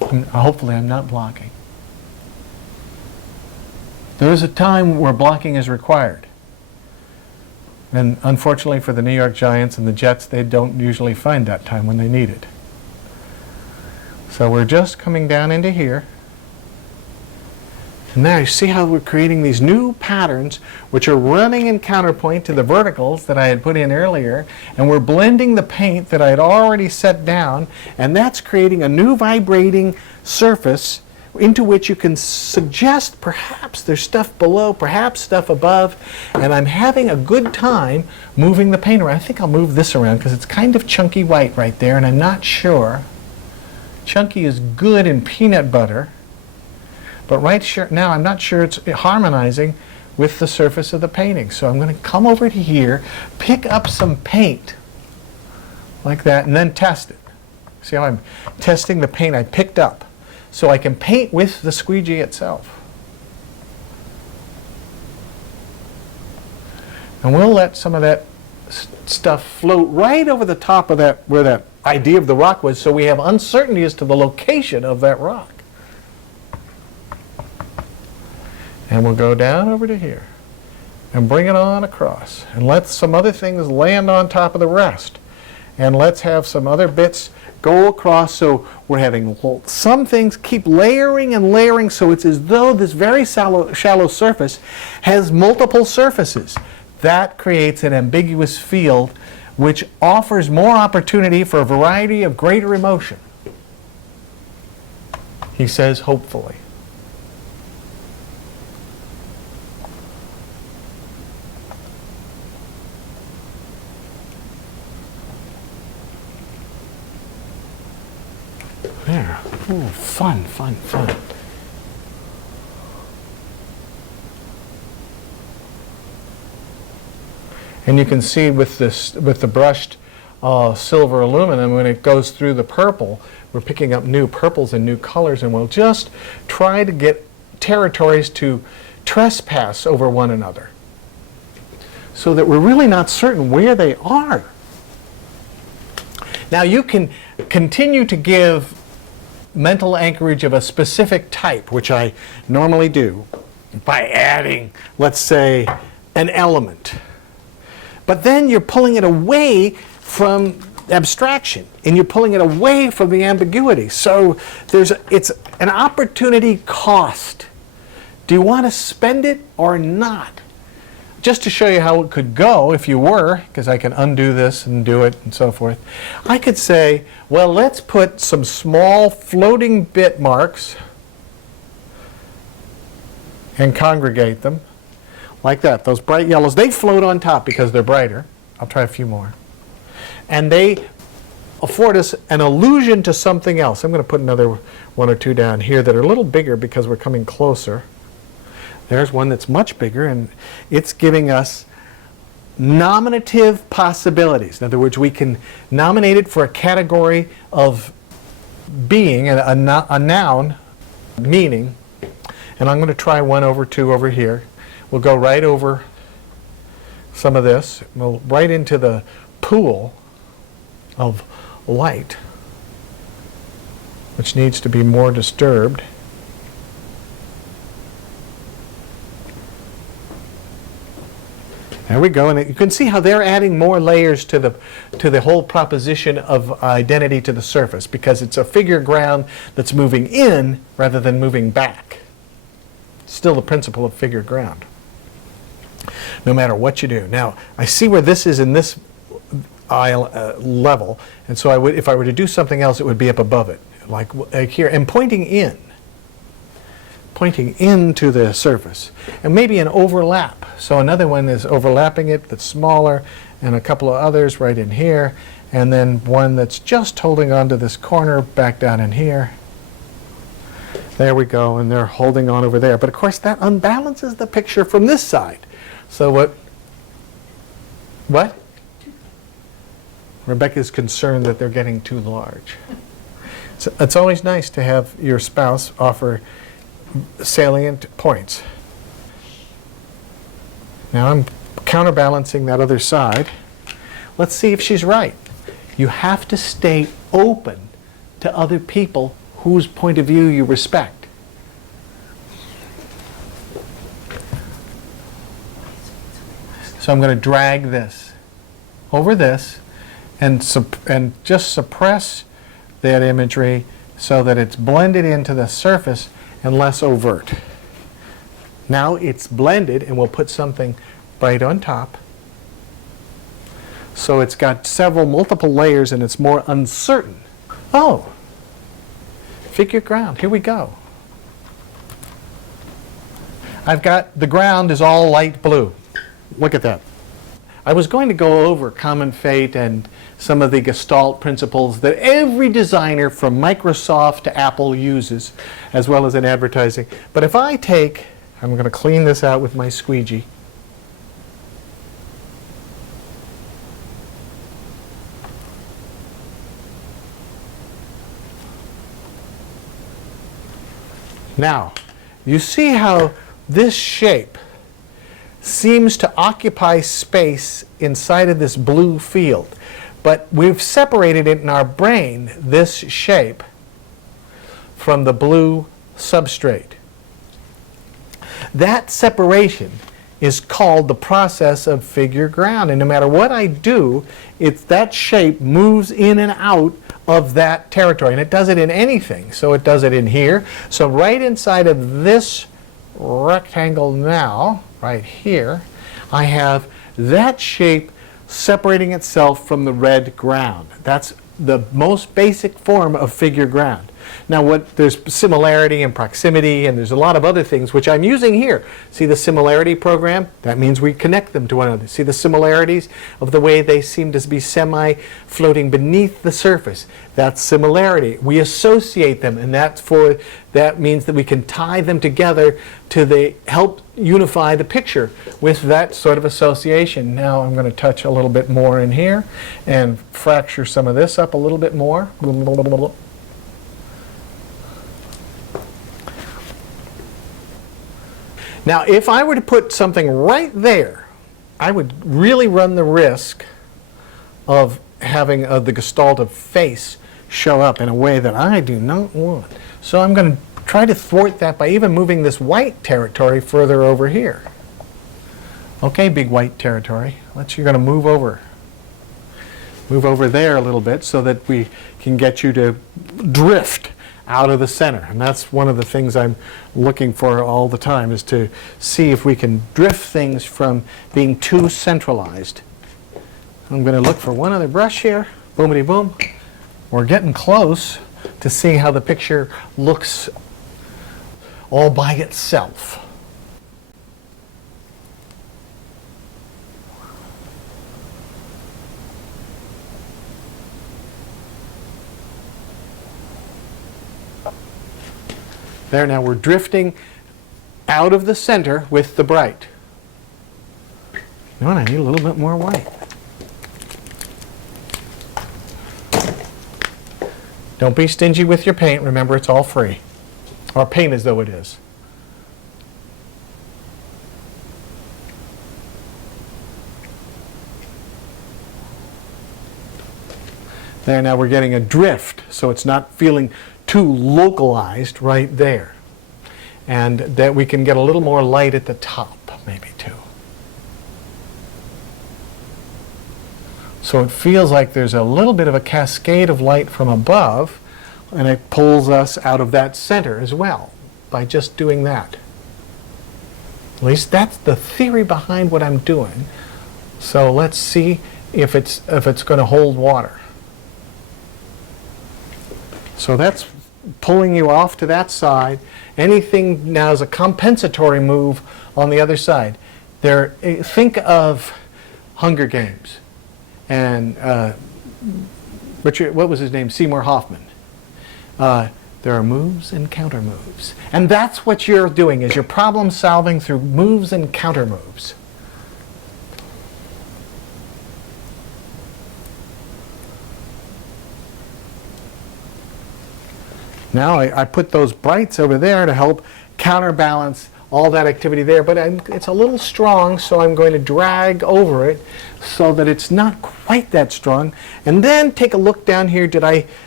Hopefully I'm not blocking. There is a time where blocking is required. And unfortunately for the New York Giants and the Jets, they don't usually find that time when they need it. So we're just coming down into here. And there you see how we're creating these new patterns which are running in counterpoint to the verticals that I had put in earlier. And we're blending the paint that I had already set down. And that's creating a new vibrating surface into which you can suggest perhaps there's stuff below, perhaps stuff above. And I'm having a good time moving the paint around. I think I'll move this around because it's kind of chunky white right there. And I'm not sure. Chunky is good in peanut butter. But now I'm not sure it's harmonizing with the surface of the painting. So I'm going to come over to here, pick up some paint like that, and then test it. See how I'm testing the paint I picked up so I can paint with the squeegee itself. And we'll let some of that stuff float right over the top of that, where that idea of the rock was, so we have uncertainty as to the location of that rock. And we'll go down over to here and bring it on across and let some other things land on top of the rest. And let's have some other bits go across, so we're having some things keep layering and layering, so it's as though this very shallow surface has multiple surfaces. That creates an ambiguous field which offers more opportunity for a variety of greater emotion. He says, hopefully. There. Ooh, fun, fun, fun. And you can see with this, with the brushed silver aluminum, when it goes through the purple, we're picking up new purples and new colors, and we'll just try to get territories to trespass over one another so that we're really not certain where they are. Now you can continue to give mental anchorage of a specific type, which I normally do, by adding, let's say, an element. But then you're pulling it away from abstraction, and you're pulling it away from the ambiguity. So it's an opportunity cost. Do you want to spend it or not? Just to show you how it could go if you were, because I can undo this and do it and so forth, I could say, well, let's put some small floating bit marks and congregate them like that. Those bright yellows, they float on top because they're brighter. I'll try a few more. And they afford us an illusion to something else. I'm going to put another one or two down here that are a little bigger because we're coming closer. There's one that's much bigger, and it's giving us nominative possibilities. In other words, we can nominate it for a category of being, a noun, meaning. And I'm going to try 1 over 2 over here. We'll go right over some of this. We'll right into the pool of light, which needs to be more disturbed. There we go, and you can see how they're adding more layers to the whole proposition of identity to the surface, because it's a figure ground that's moving in rather than moving back. Still the principle of figure ground, no matter what you do. Now, I see where this is in this level, and so I would, if I were to do something else, it would be up above it, like here, and pointing into the surface, and maybe an overlap. So another one is overlapping it that's smaller, and a couple of others right in here, and then one that's just holding on to this corner back down in here. There we go, and they're holding on over there. But of course that unbalances the picture from this side. So what? Rebecca's concerned that they're getting too large. So it's always nice to have your spouse offer salient points. Now I'm counterbalancing that other side. Let's see if she's right. You have to stay open to other people whose point of view you respect. So I'm going to drag this over this and just suppress that imagery so that it's blended into the surface and less overt. Now it's blended, and we'll put something bright on top. So it's got multiple layers, and it's more uncertain. Oh, figure ground. Here we go. I've got the ground is all light blue. Look at that. I was going to go over common fate and some of the Gestalt principles that every designer from Microsoft to Apple uses, as well as in advertising. But if I take, I'm going to clean this out with my squeegee. Now, you see how this shape seems to occupy space inside of this blue field. But we've separated it in our brain, this shape, from the blue substrate. That separation is called the process of figure ground. And no matter what I do, that shape moves in and out of that territory. And it does it in anything. So it does it in here. So right inside of this rectangle now, right here, I have that shape separating itself from the red ground. That's the most basic form of figure ground. Now there's similarity and proximity, and there's a lot of other things which I'm using here. See the similarity program? That means we connect them to one another. See the similarities of the way they seem to be semi-floating beneath the surface. That's similarity. We associate them, and that means that we can tie them together to help unify the picture with that sort of association. Now I'm going to touch a little bit more in here and fracture some of this up a little bit more. Now, if I were to put something right there, I would really run the risk of having the Gestalt of face show up in a way that I do not want. So I'm going to try to thwart that by even moving this white territory further over here. Okay, big white territory. You're going to move over. Move over there a little bit so that we can get you to drift out of the center. And that's one of the things I'm looking for all the time, is to see if we can drift things from being too centralized. I'm going to look for one other brush here. Boomity boom. We're getting close to seeing how the picture looks all by itself. There, now we're drifting out of the center with the bright. You know what, I need a little bit more white. Don't be stingy with your paint. Remember, it's all free. Or paint as though it is. There, now we're getting a drift, so it's not feeling too localized right there. And that we can get a little more light at the top, maybe too. So it feels like there's a little bit of a cascade of light from above, and it pulls us out of that center as well by just doing that. At least that's the theory behind what I'm doing. So let's see if it's going to hold water. So that's pulling you off to that side. Anything now is a compensatory move on the other side. Think of Hunger Games and Richard, what was his name? Seymour Hoffman. There are moves and counter moves. And that's what you're doing, is you're problem solving through moves and counter moves. Now I put those brights over there to help counterbalance all that activity there, but it's a little strong, so I'm going to drag over it so that it's not quite that strong. And then take a look down here. Did I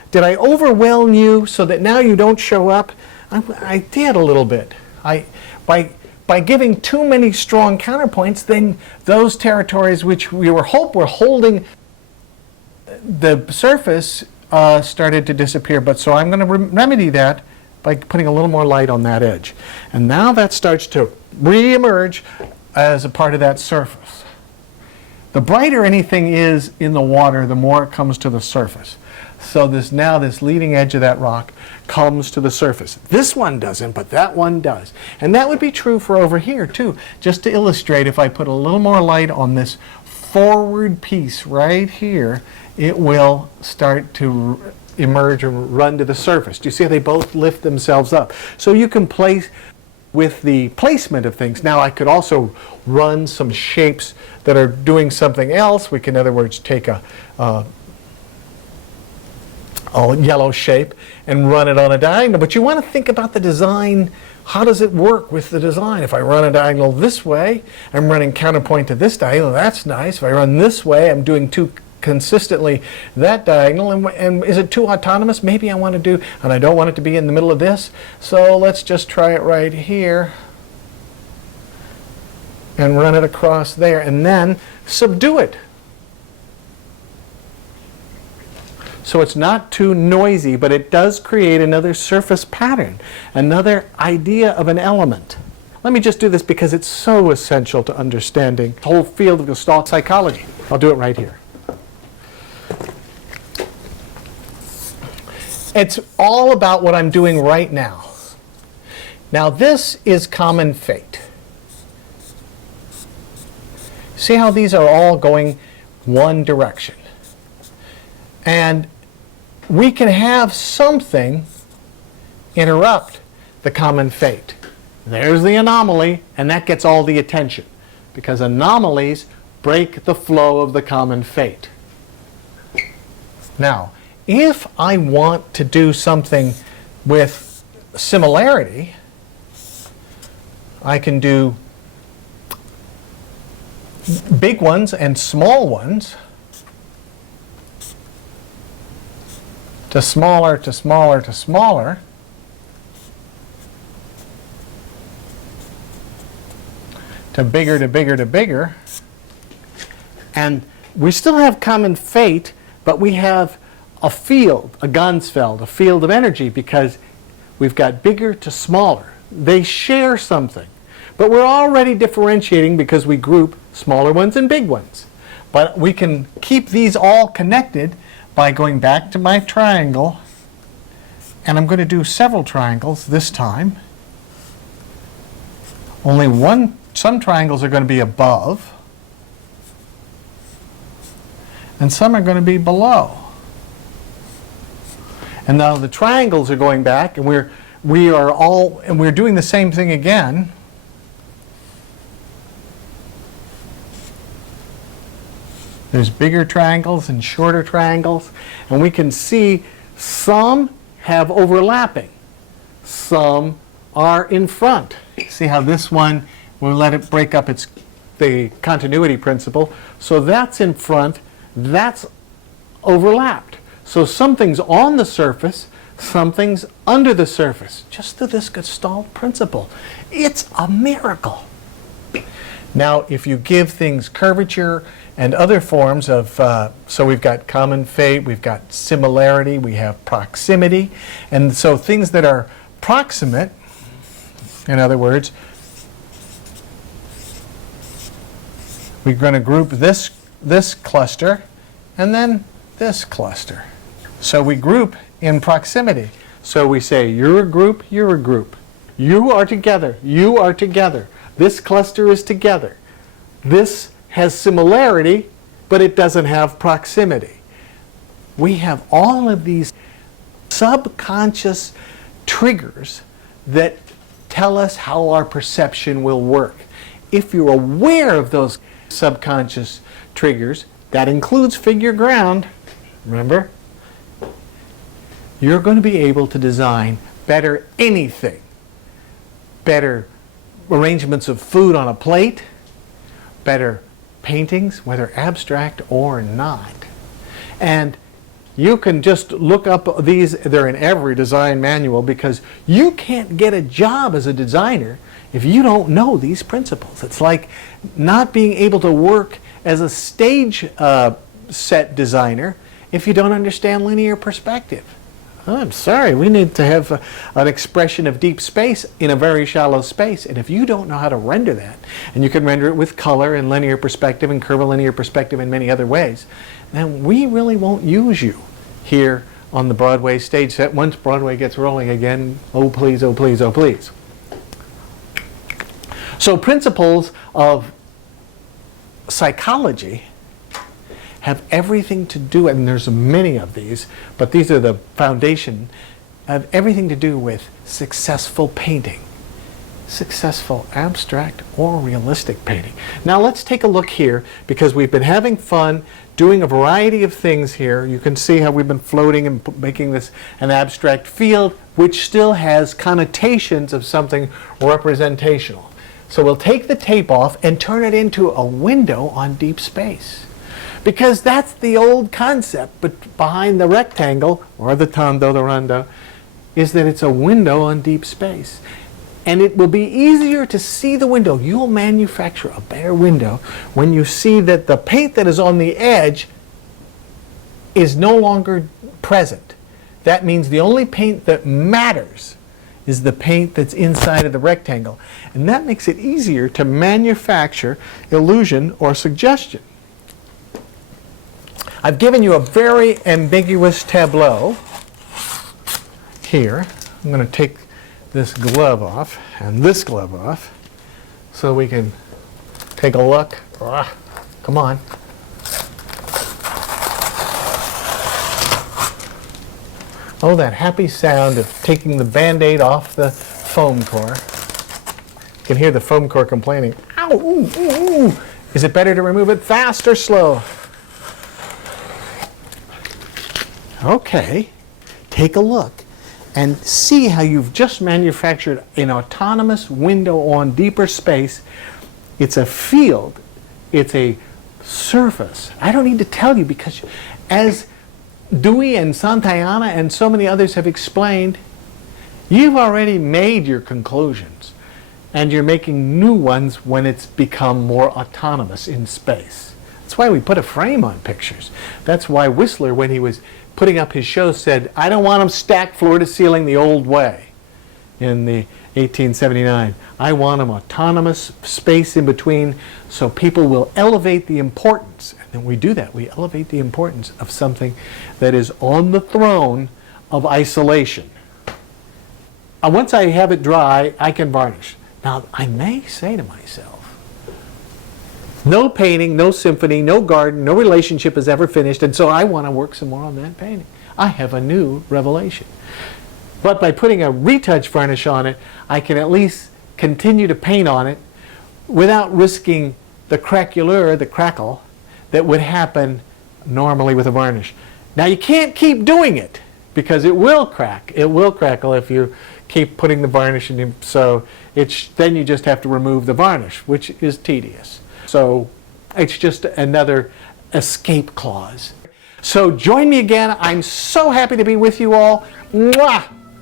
Did I overwhelm you so that now you don't show up? I did a little bit. By giving too many strong counterpoints, then those territories which we were holding the surface started to disappear. But so I'm going to remedy that by putting a little more light on that edge. And now that starts to re-emerge as a part of that surface. The brighter anything is in the water, the more it comes to the surface. So this leading edge of that rock comes to the surface. This one doesn't, but that one does. And that would be true for over here too. Just to illustrate, if I put a little more light on this forward piece right here, it will start to emerge and run to the surface. Do you see how they both lift themselves up? So you can place with the placement of things. Now I could also run some shapes that are doing something else. We can, in other words, take a yellow shape and run it on a diagonal. But you want to think about the design. How does it work with the design? If I run a diagonal this way, I'm running counterpoint to this diagonal. That's nice. If I run this way, I'm doing too consistently that diagonal. And is it too autonomous? Maybe I want to do, and I don't want it to be in the middle of this. So let's just try it right here and run it across there and then subdue it. So it's not too noisy, but it does create another surface pattern, another idea of an element. Let me just do this because it's so essential to understanding the whole field of Gestalt psychology. I'll do it right here. It's all about what I'm doing right now. Now this is common fate. See how these are all going one direction. And we can have something interrupt the common fate. There's the anomaly, and that gets all the attention because anomalies break the flow of the common fate. Now, if I want to do something with similarity, I can do big ones and small ones to smaller, to smaller, to smaller, to bigger, to bigger, to bigger. And we still have common fate, but we have a field, a Ganzfeld, a field of energy, because we've got bigger to smaller. They share something. But we're already differentiating because we group smaller ones and big ones. But we can keep these all connected by going back to my triangle, and I'm going to do several triangles this time. Some triangles are going to be above, and some are going to be below. And now the triangles are going back, and we're doing the same thing again. There's bigger triangles and shorter triangles, and we can see some have overlapping. Some are in front. See how this one, we'll let it break up the continuity principle. So that's in front, that's overlapped. So something's on the surface, something's under the surface, just through this Gestalt principle. It's a miracle. Now, if you give things curvature and other forms of, so we've got common fate, we've got similarity, we have proximity, and so things that are proximate, in other words, we're going to group this cluster and then this cluster. So we group in proximity. So we say, you're a group, you're a group. You are together, you are together. This cluster is together. This has similarity, but it doesn't have proximity. We have all of these subconscious triggers that tell us how our perception will work. If you're aware of those subconscious triggers, that includes figure ground, remember, you're going to be able to design better anything. Better arrangements of food on a plate, better paintings, whether abstract or not. And You can just look up these, they're in every design manual, because you can't get a job as a designer if you don't know these principles. It's like not being able to work as a stage set designer if you don't understand linear perspective. I'm sorry, we need to have an expression of deep space in a very shallow space, and if you don't know how to render that, and you can render it with color and linear perspective and curvilinear perspective in many other ways, then we really won't use you here on the Broadway stage set once Broadway gets rolling again. Oh please, oh please, oh please. So principles of psychology have everything to do, and there's many of these, but these are the foundation, have everything to do with successful painting. Successful abstract or realistic painting. Now let's take a look here, because we've been having fun doing a variety of things here. You can see how we've been floating and making this an abstract field, which still has connotations of something representational. So we'll take the tape off and turn it into a window on deep space. Because that's the old concept, but behind the rectangle, or the tondo, the rondo, is that it's a window on deep space. And it will be easier to see the window. You'll manufacture a better window when you see that the paint that is on the edge is no longer present. That means the only paint that matters is the paint that's inside of the rectangle. And that makes it easier to manufacture illusion or suggestion. I've given you a very ambiguous tableau here. I'm going to take this glove off and this glove off so we can take a look. Come on. Oh, that happy sound of taking the Band-Aid off the foam core. You can hear the foam core complaining. Ow, ooh, ooh, ooh. Is it better to remove it fast or slow? Okay, take a look and see how you've just manufactured an autonomous window on deeper space. It's a field, it's a surface. I don't need to tell you, because as Dewey and Santayana and so many others have explained, you've already made your conclusions, and you're making new ones when it's become more autonomous in space. That's why we put a frame on pictures. That's why Whistler, when he was putting up his show, said, I don't want them stacked floor to ceiling the old way in the 1879. I want them autonomous, space in between, so people will elevate the importance. And then we do that. We elevate the importance of something that is on the throne of isolation. Once I have it dry, I can varnish. Now, I may say to myself, no painting, no symphony, no garden, no relationship is ever finished, and so I want to work some more on that painting. I have a new revelation. But by putting a retouch varnish on it, I can at least continue to paint on it without risking the craquelure, the crackle, that would happen normally with a varnish. Now you can't keep doing it, because it will crack. It will crackle if you keep putting the varnish in. So then you just have to remove the varnish, which is tedious. So it's just another escape clause. So join me again. I'm so happy to be with you all. Mwah!